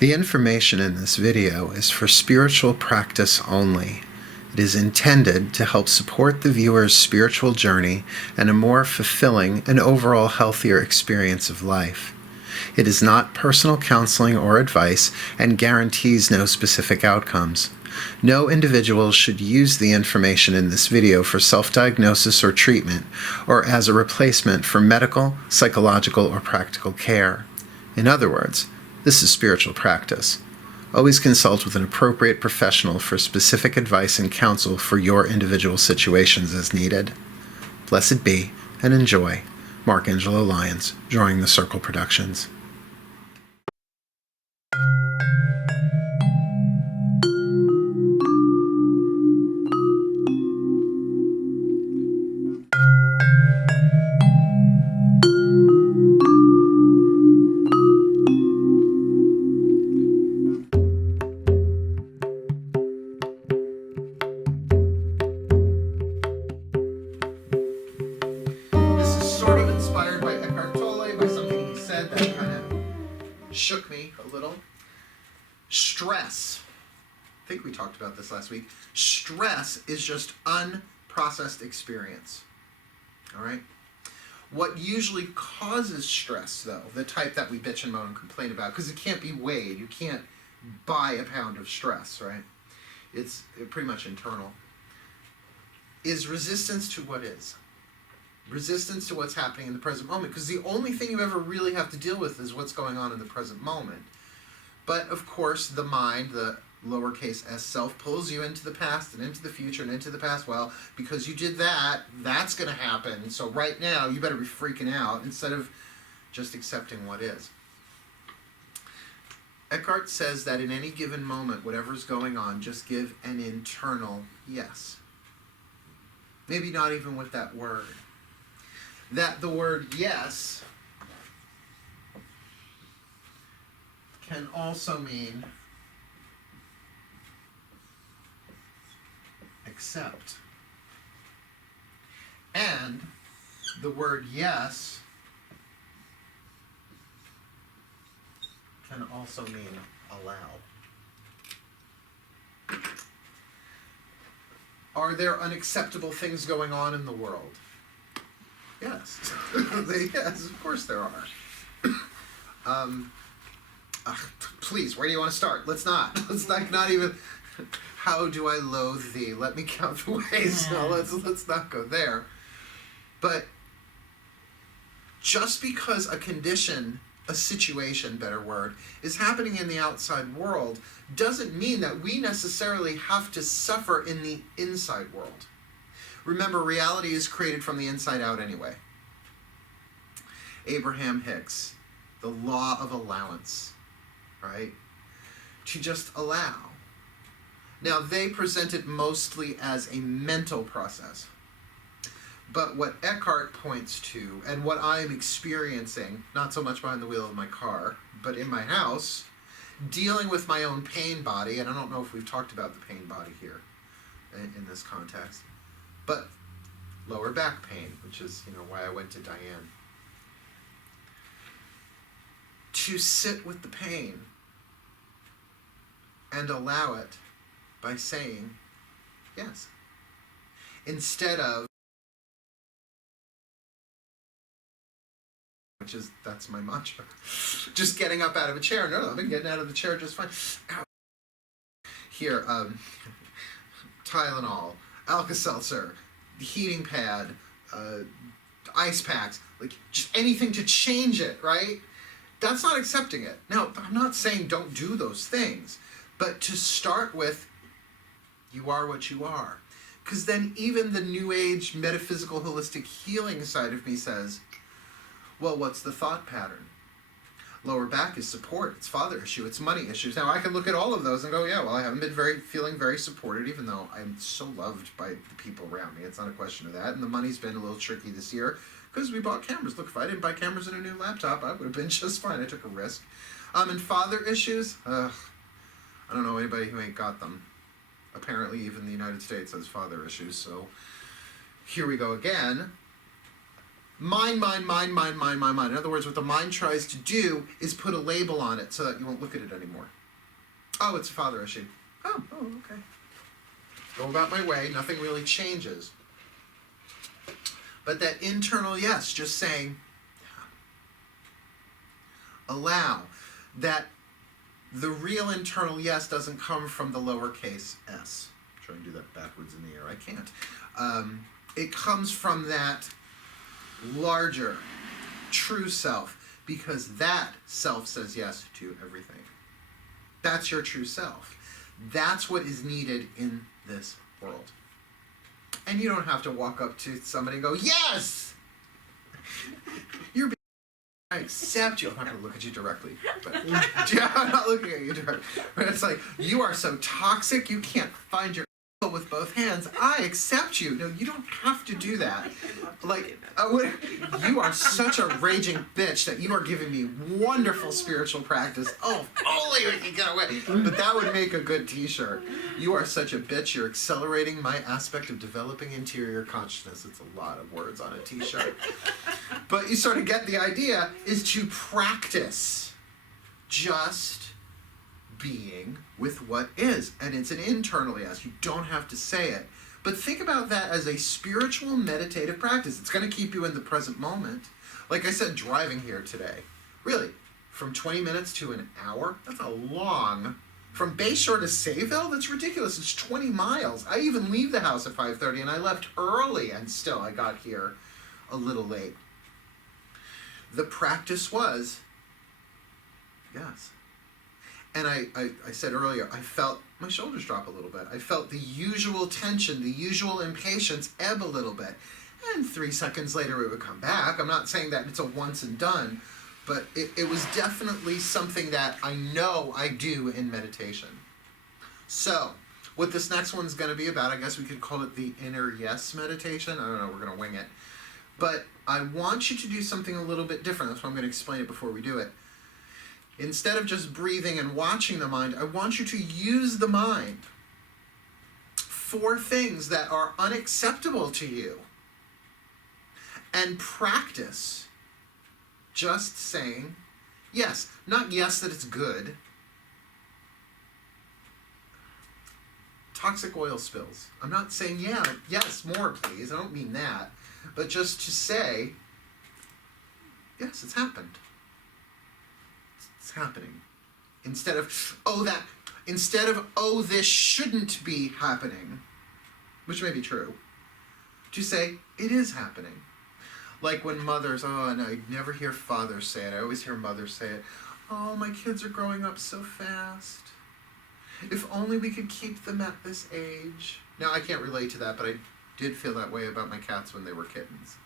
The information in this video is for spiritual practice only. It is intended to help support the viewer's spiritual journey and a more fulfilling and overall healthier experience of life. It is not personal counseling or advice and guarantees no specific outcomes. No individual should use the information in this video for self-diagnosis or treatment, or as a replacement for medical, psychological, or practical care. In other words, this is spiritual practice. Always consult with an appropriate professional for specific advice and counsel for your individual situations as needed. Blessed be, and enjoy. Mark Angelo Lyons, Drawing the Circle Productions. Shook me a little. Stress. I think we talked about this last week. Stress is just unprocessed experience. All right? What usually causes stress, though, the type that we bitch and moan and complain about, because it can't be weighed. You can't buy a pound of stress, right? It's pretty much internal. Is resistance to what is. Resistance to what's happening in the present moment, because the only thing you ever really have to deal with is what's going on in the present moment. But of course, the mind, the lowercase s self, pulls you into the past and into the future and into the past. Well, because you did that, that's going to happen. So right now, you better be freaking out instead of just accepting what is. Eckhart says that in any given moment, whatever's going on, just give an internal yes. Maybe not even with that word. That the word yes can also mean accept. And the word yes can also mean allow. Are there unacceptable things going on in the world? Yes. Yes, of course there are. Please, where do you want to start? Let's not even. How do I loathe thee? Let me count the ways. No, let's not go there. But just because a condition, a situation, better word, is happening in the outside world, doesn't mean that we necessarily have to suffer in the inside world. Remember, reality is created from the inside out anyway. Abraham Hicks, the law of allowance, right? To just allow. Now, they present it mostly as a mental process. But what Eckhart points to, and what I'm experiencing, not so much behind the wheel of my car, but in my house, dealing with my own pain body, and I don't know if we've talked about the pain body here in this context, but lower back pain, which is, why I went to Diane. To sit with the pain and allow it by saying yes. Instead of, that's my mantra, just getting up out of a chair. No, I've been getting out of the chair just fine. Ow. Here, Tylenol, Alka-Seltzer, the heating pad, ice packs, like just anything to change it, right? That's not accepting it. Now, I'm not saying don't do those things, but to start with, you are what you are. Because then even the New Age metaphysical holistic healing side of me says, well, what's the thought pattern? Lower back is support, it's father issue, it's money issues. Now, I can look at all of those and go, yeah, well, I haven't been feeling very supported, even though I'm so loved by the people around me. It's not a question of that. And the money's been a little tricky this year because we bought cameras. Look, if I didn't buy cameras and a new laptop, I would have been just fine. I took a risk. And father issues, I don't know anybody who ain't got them. Apparently, even the United States has father issues, so here we go again. Mind, mind, mind, mind, mind, mind, mind. In other words, what the mind tries to do is put a label on it so that you won't look at it anymore. Oh, it's a father issue. Oh, okay. Go about my way, nothing really changes. But that internal yes, just saying, allow that the real internal yes doesn't come from the lowercase s. I'm trying to do that backwards in the air. I can't. It comes from that larger, true self, because that self says yes to everything. That's your true self. That's what is needed in this world. And you don't have to walk up to somebody and go, yes! I accept you. I'm not going to look at you directly. But yeah, I'm not looking at you directly. But it's like, you are so toxic, you can't find your with both hands. I accept you. No, you don't have to do that. Like, you are such a raging bitch that you are giving me wonderful spiritual practice. Oh, if only we could get away. But that would make a good t-shirt. You are such a bitch. You're accelerating my aspect of developing interior consciousness. It's a lot of words on a t-shirt. But you sort of get the idea, is to practice just being with what is. And it's an internal yes. You don't have to say it. But think about that as a spiritual meditative practice. It's going to keep you in the present moment. Like I said, driving here today. Really, from 20 minutes to an hour, that's a long. From Bayshore to Sayville, that's ridiculous. It's 20 miles. I even leave the house at 5:30 and I left early and still I got here a little late. The practice was, yes. And I said earlier, I felt my shoulders drop a little bit. I felt the usual tension, the usual impatience ebb a little bit. And 3 seconds later it would come back. I'm not saying that it's a once and done, but it was definitely something that I know I do in meditation. So, what this next one's going to be about, I guess we could call it the inner yes meditation. I don't know, we're going to wing it. But I want you to do something a little bit different. That's why I'm going to explain it before we do it. Instead of just breathing and watching the mind, I want you to use the mind for things that are unacceptable to you. And practice just saying yes. Not yes that it's good. Toxic oil spills. I'm not saying, yeah, yes, more please. I don't mean that. But just to say, yes, it's happened. It's happening. Instead of, oh, this shouldn't be happening, which may be true, to say, it is happening. Like when mothers, and I never hear fathers say it, I always hear mothers say it, oh, my kids are growing up so fast. If only we could keep them at this age. Now, I can't relate to that, but I did feel that way about my cats when they were kittens.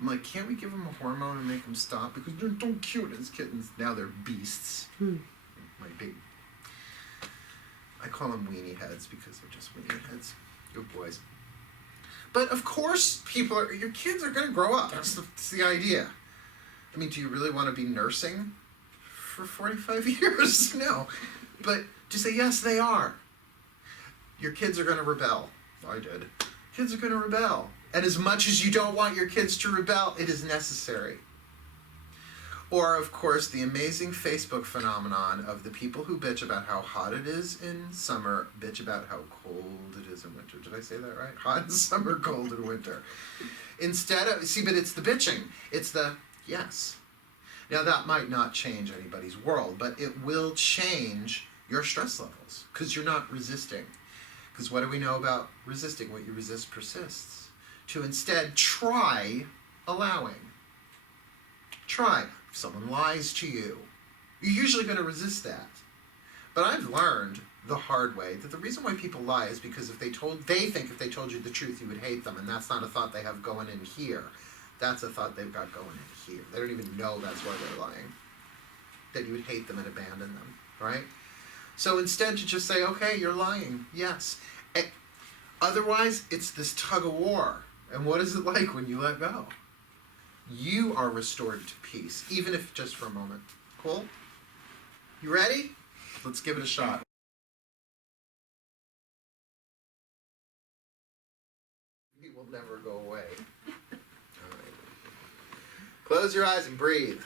I'm like, can't we give them a hormone and make them stop? Because they're so cute as kittens. Now they're beasts. My big, I call them weenie heads because they're just weenie heads. Good boys. But of course, your kids are going to grow up. That's the idea. I mean, do you really want to be nursing for 45 years? No. But just say, yes, they are. Your kids are going to rebel. I did. Kids are going to rebel. And as much as you don't want your kids to rebel, it is necessary. Or, of course, the amazing Facebook phenomenon of the people who bitch about how hot it is in summer, bitch about how cold it is in winter. Did I say that right? Hot in summer, cold in winter. Instead of, but it's the bitching. It's the yes. Now, that might not change anybody's world, but it will change your stress levels because you're not resisting. Because what do we know about resisting? What you resist persists. To instead try allowing. Try. If someone lies to you, you're usually going to resist that. But I've learned the hard way that the reason why people lie is because they think if they told you the truth, you would hate them, and that's not a thought they have going in here. That's a thought they've got going in here. They don't even know that's why they're lying. That you would hate them and abandon them, right? So instead to just say, okay, you're lying, yes. Otherwise, it's this tug of war. And what is it like when you let go? You are restored to peace, even if just for a moment. Cool? You ready? Let's give it a shot. It will never go away. All right. Close your eyes and breathe.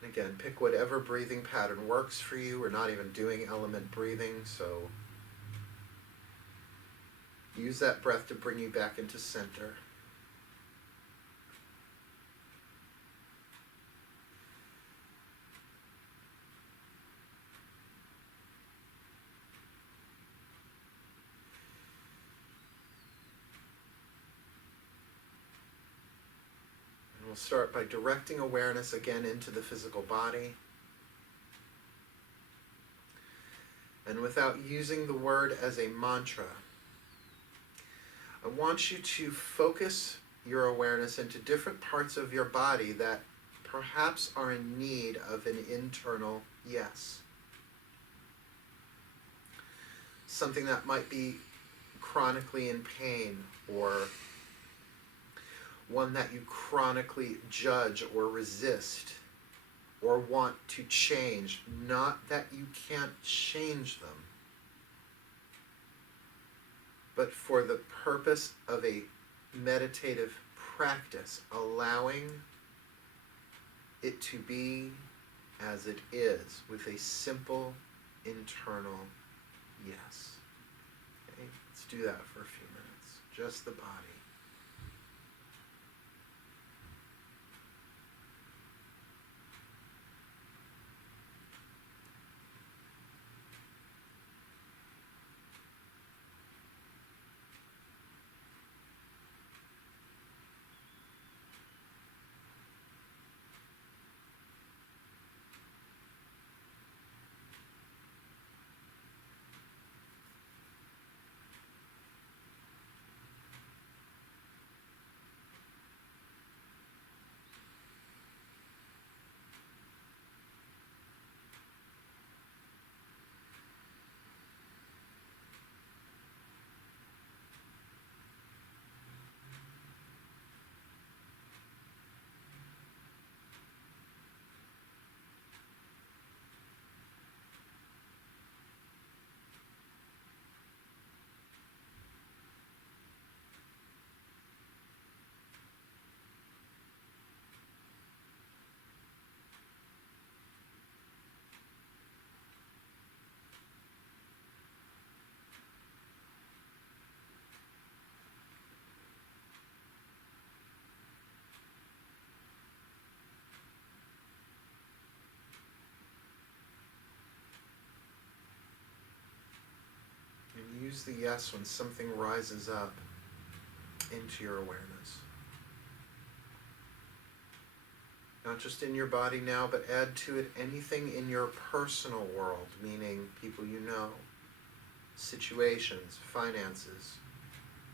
And again, pick whatever breathing pattern works for you. We're not even doing element breathing, so use that breath to bring you back into center. And we'll start by directing awareness again into the physical body. And without using the word as a mantra, I want you to focus your awareness into different parts of your body that perhaps are in need of an internal yes. Something that might be chronically in pain, or one that you chronically judge or resist or want to change. Not that you can't change them, but for the purpose of a meditative practice, allowing it to be as it is with a simple internal yes. Okay? Let's do that for a few minutes. Just the body. And use the yes when something rises up into your awareness. Not just in your body now, but add to it anything in your personal world, meaning people you know, situations, finances,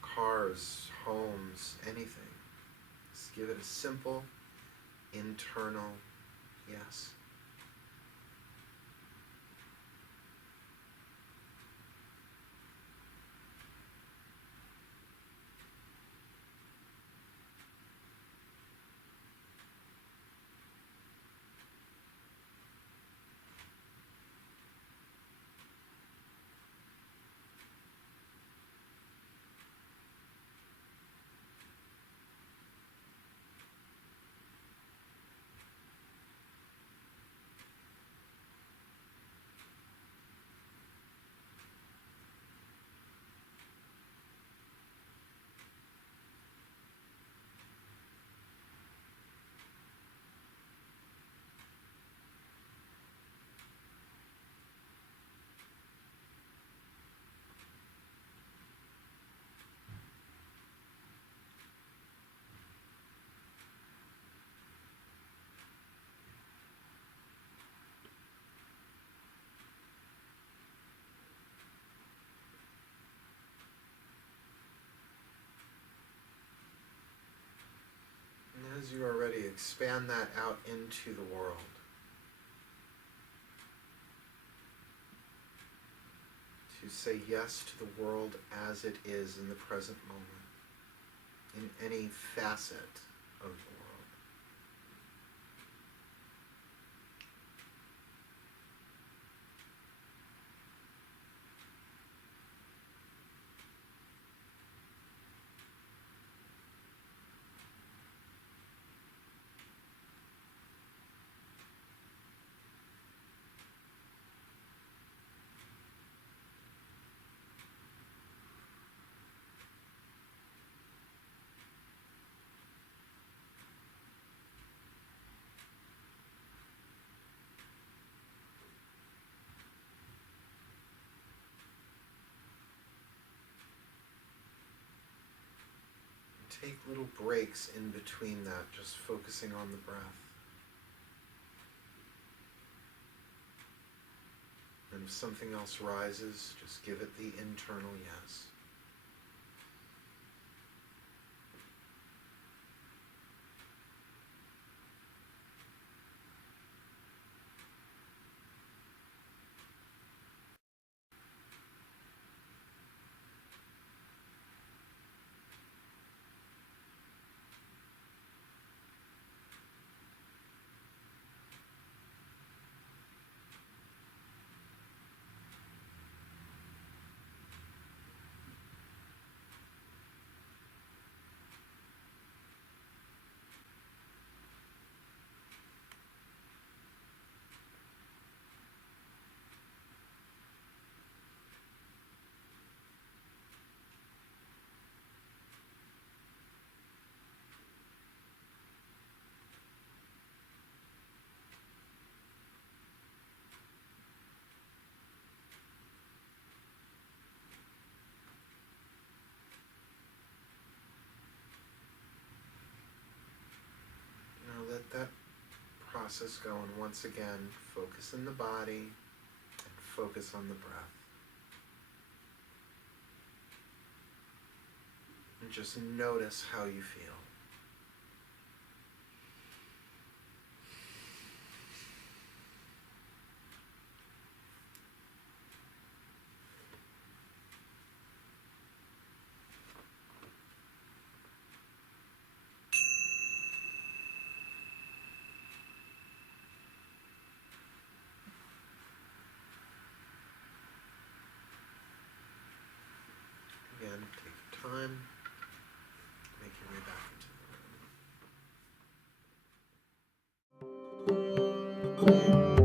cars, homes, anything. Just give it a simple, internal yes. As you are ready, expand that out into the world. To say yes to the world as it is in the present moment. in any facet of the world. Take little breaks in between that, just focusing on the breath. And if something else rises, just give it the internal yes. Now let that process go, and once again, focus in the body and focus on the breath. And just notice how you feel. Again, take your time, make your way back into the room.